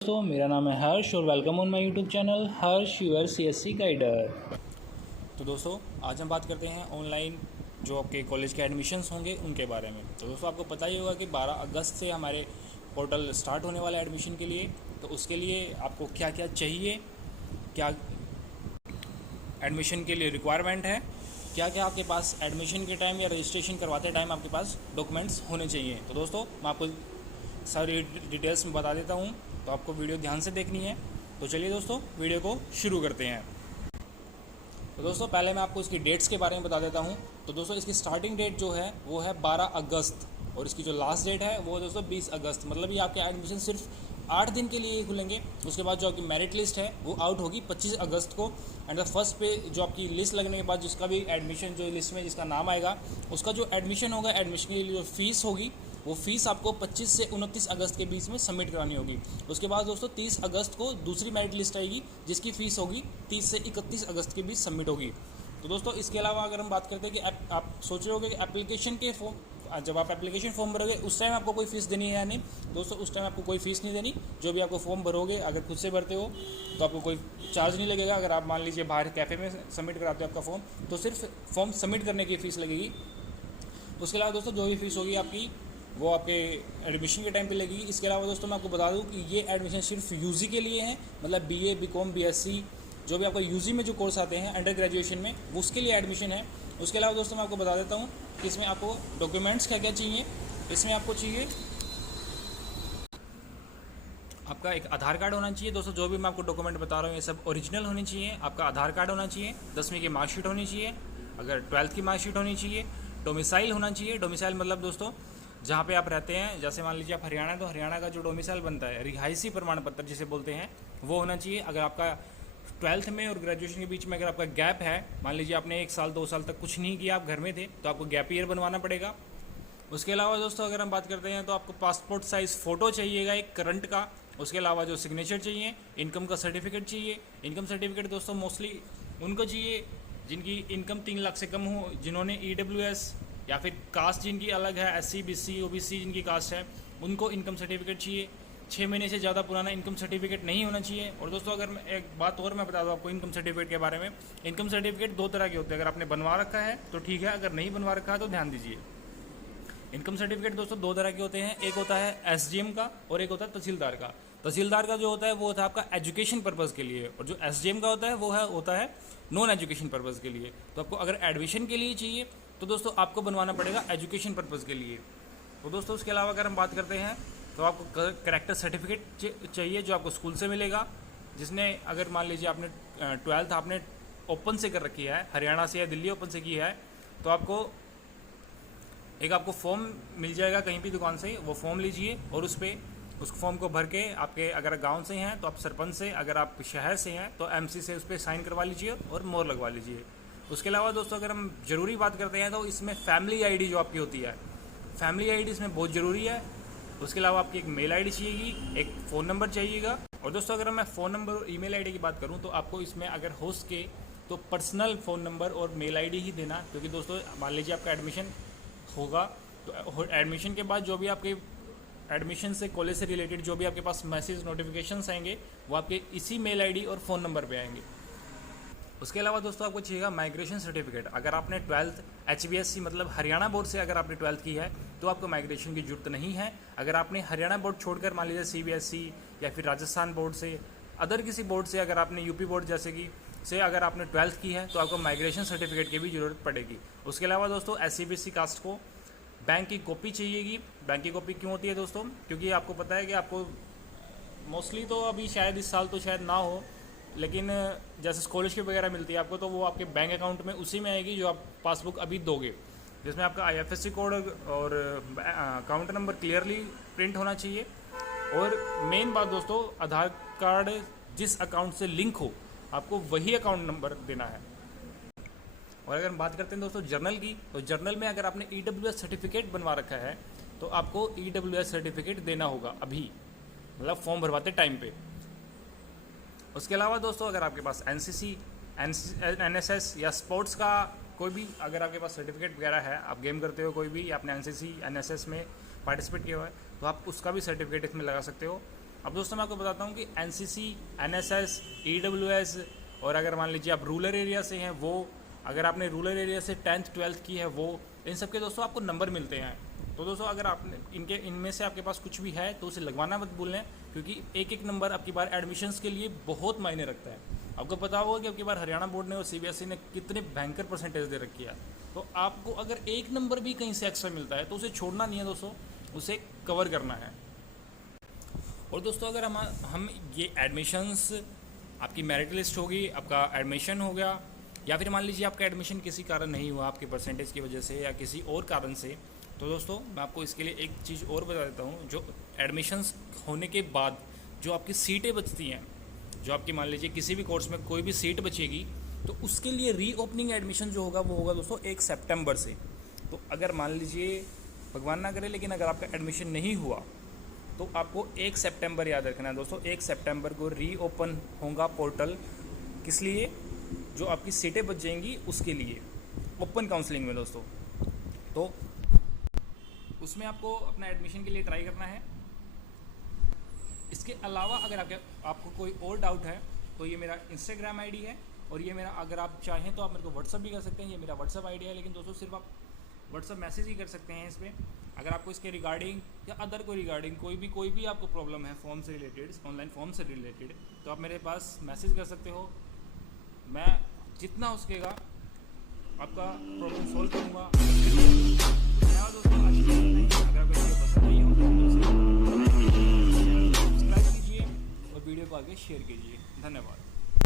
दोस्तों मेरा नाम है हर्ष और welcome on my YouTube channel Harsh your CSC guider. तो दोस्तों आज हम बात करते हैं ऑनलाइन जो आपके कॉलेज के एडमिशन्स होंगे उनके बारे में। तो दोस्तों आपको पता ही होगा कि 12 अगस्त से हमारे पोर्टल स्टार्ट होने वाला है एडमिशन के लिए। तो उसके लिए आपको क्या क्या चाहिए, क्या एडमिशन के लिए रिक्वायरमेंट है, क्या क्या आपके पास एडमिशन के टाइम या रजिस्ट्रेशन करवाते टाइम आपके पास डॉक्यूमेंट्स होने चाहिए। तो दोस्तों मैं आपको सारी डिटेल्स में बता देता हूँ, तो आपको वीडियो ध्यान से देखनी है। तो चलिए दोस्तों वीडियो को शुरू करते हैं। तो दोस्तों पहले मैं आपको इसकी डेट्स के बारे में बता देता हूँ। तो दोस्तों इसकी स्टार्टिंग डेट जो है वो है 12 अगस्त और इसकी जो लास्ट डेट है वो दोस्तों 20 अगस्त। मतलब ये आपके एडमिशन सिर्फ 8 दिन के लिए ही खुलेंगे। उसके बाद जो आपकी मेरिट लिस्ट है वो आउट होगी 25 अगस्त को। एंड द फर्स्ट पे जो आपकी लिस्ट लगने के बाद जिसका भी एडमिशन जो लिस्ट में जिसका नाम आएगा उसका जो एडमिशन होगा, एडमिशन के लिए जो फीस होगी वो फीस आपको 25 से 29 अगस्त के बीच में सबमिट करानी होगी। उसके बाद दोस्तों 30 अगस्त को दूसरी मेरिट लिस्ट आएगी जिसकी फ़ीस होगी 30 से 31 अगस्त के बीच सबमिट होगी। तो दोस्तों इसके अलावा अगर हम बात करते हैं कि आप सोच रहे होगे कि एप्लीकेशन के फॉर्म, जब आप एप्लीकेशन फॉर्म भरोगे उस टाइम आपको कोई फ़ीस देनी है या नहीं। दोस्तों उस टाइम आपको कोई फ़ीस नहीं देनी। जो भी आपको फॉर्म भरोगे अगर खुद से भरते हो तो आपको कोई चार्ज नहीं लगेगा। अगर आप मान लीजिए बाहर कैफ़े में सबमिट कराते हो आपका फॉर्म तो सिर्फ फॉर्म सबमिट करने की फ़ीस लगेगी। उसके अलावा दोस्तों जो भी फ़ीस होगी आपकी वो आपके एडमिशन के टाइम पे लगेगी। इसके अलावा दोस्तों मैं आपको बता दूं कि ये एडमिशन सिर्फ यूजी के लिए है। मतलब बीए, बीकॉम, बीएससी जो भी आपका यूजी में जो कोर्स आते हैं अंडर ग्रेजुएशन में वो उसके लिए एडमिशन है। उसके अलावा दोस्तों मैं आपको बता देता हूँ कि इसमें आपको डॉक्यूमेंट्स क्या क्या चाहिए। इसमें आपको चाहिए आपका एक आधार कार्ड होना चाहिए। दोस्तों जो भी मैं आपको डॉक्यूमेंट बता रहा हूँ ये सब ओरिजिनल होने चाहिए। आपका आधार कार्ड होना चाहिए, 10वीं की मार्कशीट होनी चाहिए, अगर 12th की मार्कशीट होनी चाहिए, डोमिसाइल होना चाहिए। डोमिसाइल मतलब दोस्तों जहाँ पे आप रहते हैं, जैसे मान लीजिए आप हरियाणा है तो हरियाणा का जो डोमिसाइल बनता है, रिहायशी प्रमाण पत्र जिसे बोलते हैं, वो होना चाहिए। अगर आपका 12th में और ग्रेजुएशन के बीच में अगर आपका गैप है, मान लीजिए आपने 1 साल 2 साल तक कुछ नहीं किया, आप घर में थे, तो आपको गैप ईयर बनवाना पड़ेगा। उसके अलावा दोस्तों अगर हम बात करते हैं तो आपको पासपोर्ट साइज़ फ़ोटो चाहिएगा एक करंट का। उसके अलावा जो सिग्नेचर चाहिए, इनकम का सर्टिफिकेट चाहिए। इनकम सर्टिफिकेट दोस्तों मोस्टली उनको चाहिए जिनकी इनकम 3 लाख से कम हो, जिन्होंने ईडब्ल्यूएस या फिर कास्ट जिनकी अलग है, एससी, बीसी, ओबीसी जिनकी कास्ट है, उनको इनकम सर्टिफिकेट चाहिए। 6 महीने से ज़्यादा पुराना इनकम सर्टिफिकेट नहीं होना चाहिए। और दोस्तों अगर मैं एक बात और मैं बता दूँ आपको इनकम सर्टिफिकेट के बारे में, इनकम सर्टिफिकेट 2 तरह के होते हैं। अगर आपने बनवा रखा है तो ठीक है, अगर नहीं बनवा रखा है तो ध्यान दीजिए। इनकम सर्टिफिकेट दोस्तों 2 तरह के होते हैं, एक होता है एसडीएम का और एक होता है तहसीलदार का। तहसीलदार का जो होता है वो होता है आपका एजुकेशन पर्पज़ के लिए, और जो एसडीएम का होता है वो होता है नॉन एजुकेशन पर्पज़ के लिए। तो आपको अगर एडमिशन के लिए चाहिए तो दोस्तों आपको बनवाना पड़ेगा एजुकेशन पर्पज़ के लिए। तो दोस्तों उसके अलावा अगर हम बात करते हैं तो आपको करेक्टर सर्टिफिकेट चाहिए जो आपको स्कूल से मिलेगा। जिसने अगर मान लीजिए आपने 12th आपने ओपन से कर रखी है, हरियाणा से या दिल्ली ओपन से किया है, तो आपको फॉर्म मिल जाएगा कहीं भी दुकान से। वो फॉर्म लीजिए और उस फॉर्म को भर के आपके अगर गांव से हैं तो आप सरपंच से, अगर आप शहर से हैं तो एमसी से उस पर साइन करवा लीजिए और मोहर लगवा लीजिए। उसके अलावा दोस्तों अगर हम ज़रूरी बात करते हैं तो इसमें फैमिली आईडी जो आपकी होती है, फैमिली आईडी इसमें बहुत ज़रूरी है। उसके अलावा आपकी एक मेल आईडी चाहिएगी, एक फ़ोन नंबर चाहिएगा। और दोस्तों अगर मैं फ़ोन नंबर और ईमेल आईडी की बात करूं तो आपको इसमें अगर हो सके तो पर्सनल फ़ोन नंबर और मेल आईडी ही देना, क्योंकि दोस्तों मान लीजिए आपका एडमिशन होगा तो एडमिशन के बाद जो भी आपके एडमिशन से कॉलेज से रिलेटेड जो भी आपके पास मैसेज नोटिफिकेशंस आएंगे वो आपके इसी मेल आईडी और फ़ोन नंबर पे आएंगे। उसके अलावा दोस्तों आपको चाहिएगा माइग्रेशन सर्टिफिकेट। अगर आपने 12th HBSC मतलब हरियाणा बोर्ड से अगर आपने 12th की है तो आपको माइग्रेशन की जरूरत नहीं है। अगर आपने हरियाणा बोर्ड छोड़कर मान लीजिए CBSE या फिर राजस्थान बोर्ड से, अदर किसी बोर्ड से, अगर आपने यूपी बोर्ड जैसे कि से अगर आपने 12th की है तो आपको माइग्रेशन सर्टिफिकेट की भी ज़रूरत पड़ेगी। उसके अलावा दोस्तों SC/BC कास्ट को बैंक की कॉपी चाहिएगी। बैंक की कॉपी क्यों होती है दोस्तों? क्योंकि आपको पता है कि आपको मोस्टली तो अभी शायद इस साल तो शायद ना हो, लेकिन जैसे स्कॉलरशिप वगैरह मिलती है आपको तो वो आपके बैंक अकाउंट में उसी में आएगी जो आप पासबुक अभी दोगे, जिसमें आपका IFSC कोड और अकाउंट नंबर क्लियरली प्रिंट होना चाहिए। और मेन बात दोस्तों, आधार कार्ड जिस अकाउंट से लिंक हो आपको वही अकाउंट नंबर देना है। और अगर हम बात करते हैं दोस्तों जर्नल की, तो जर्नल में अगर आपने EWS सर्टिफिकेट बनवा रखा है तो आपको EWS सर्टिफिकेट देना होगा अभी, मतलब फॉर्म भरवाते टाइम पे। उसके अलावा दोस्तों अगर आपके पास NCC, NSS या स्पोर्ट्स का कोई भी अगर आपके पास सर्टिफिकेट वगैरह है, आप गेम करते हो कोई भी, आपने NCC NSS में पार्टिसिपेट किया हुआ है तो आप उसका भी सर्टिफिकेट इसमें लगा सकते हो। अब दोस्तों मैं आपको बताता हूँ कि एनसीसी, एनएसएस, ईडब्ल्यूएस और अगर मान लीजिए आप रूरल एरिया से हैं वो, अगर आपने रूरल एरिया से 10th 12th की है वो, इन सब के दोस्तों आपको नंबर मिलते हैं। तो दोस्तों अगर आपने इनमें से आपके पास कुछ भी है तो उसे लगवाना मत भूलें, क्योंकि एक एक नंबर आपकी बार एडमिशन्स के लिए बहुत मायने रखता है। आपको पता होगा कि आपकी बार हरियाणा बोर्ड ने और सीबीएसई ने कितने भयंकर परसेंटेज दे रखी है। तो आपको अगर एक नंबर भी कहीं से एक्स्ट्रा मिलता है तो उसे छोड़ना नहीं है दोस्तों, उसे कवर करना है। और दोस्तों अगर हम ये एडमिशन्स, आपकी मेरिट लिस्ट होगी, आपका एडमिशन हो गया, या फिर मान लीजिए आपका एडमिशन किसी कारण नहीं हुआ, आपके परसेंटेज की वजह से या किसी और कारण से, तो दोस्तों मैं आपको इसके लिए एक चीज़ और बता देता हूँ। जो एडमिशन्स होने के बाद जो आपकी सीटें बचती हैं, जो आपकी मान लीजिए किसी भी कोर्स में कोई भी सीट बचेगी, तो उसके लिए रीओपनिंग एडमिशन जो होगा वो होगा दोस्तों 1 सितंबर से। तो अगर मान लीजिए भगवान ना करे लेकिन अगर आपका एडमिशन नहीं हुआ तो आपको 1 सितंबर याद रखना है दोस्तों। 1 सितंबर को रीओपन होगा पोर्टल, किस लिए? जो आपकी सीटें बच जाएंगी उसके लिए, ओपन काउंसलिंग में दोस्तों। तो उसमें आपको अपना एडमिशन के लिए ट्राई करना है। इसके अलावा अगर आपको कोई और डाउट है तो ये मेरा इंस्टाग्राम आईडी है, और ये मेरा, अगर आप चाहें तो आप मेरे को व्हाट्सअप भी कर सकते हैं। ये मेरा व्हाट्सअप आईडी है, लेकिन दोस्तों सिर्फ आप व्हाट्सअप मैसेज ही कर सकते हैं इस पर। अगर आपको इसके रिगार्डिंग या अदर को रिगार्डिंग कोई भी आपको प्रॉब्लम है फॉर्म से रिलेटेड, ऑनलाइन फॉर्म से रिलेटेड, तो आप मेरे पास मैसेज कर सकते हो। मैं जितना हो सकेगा आपका प्रॉब्लम सॉल्व करूँगा। दोस्तों अगर आपको वीडियो पसंद आई हो तो सब्सक्राइब कीजिए और वीडियो को आगे शेयर कीजिए। धन्यवाद।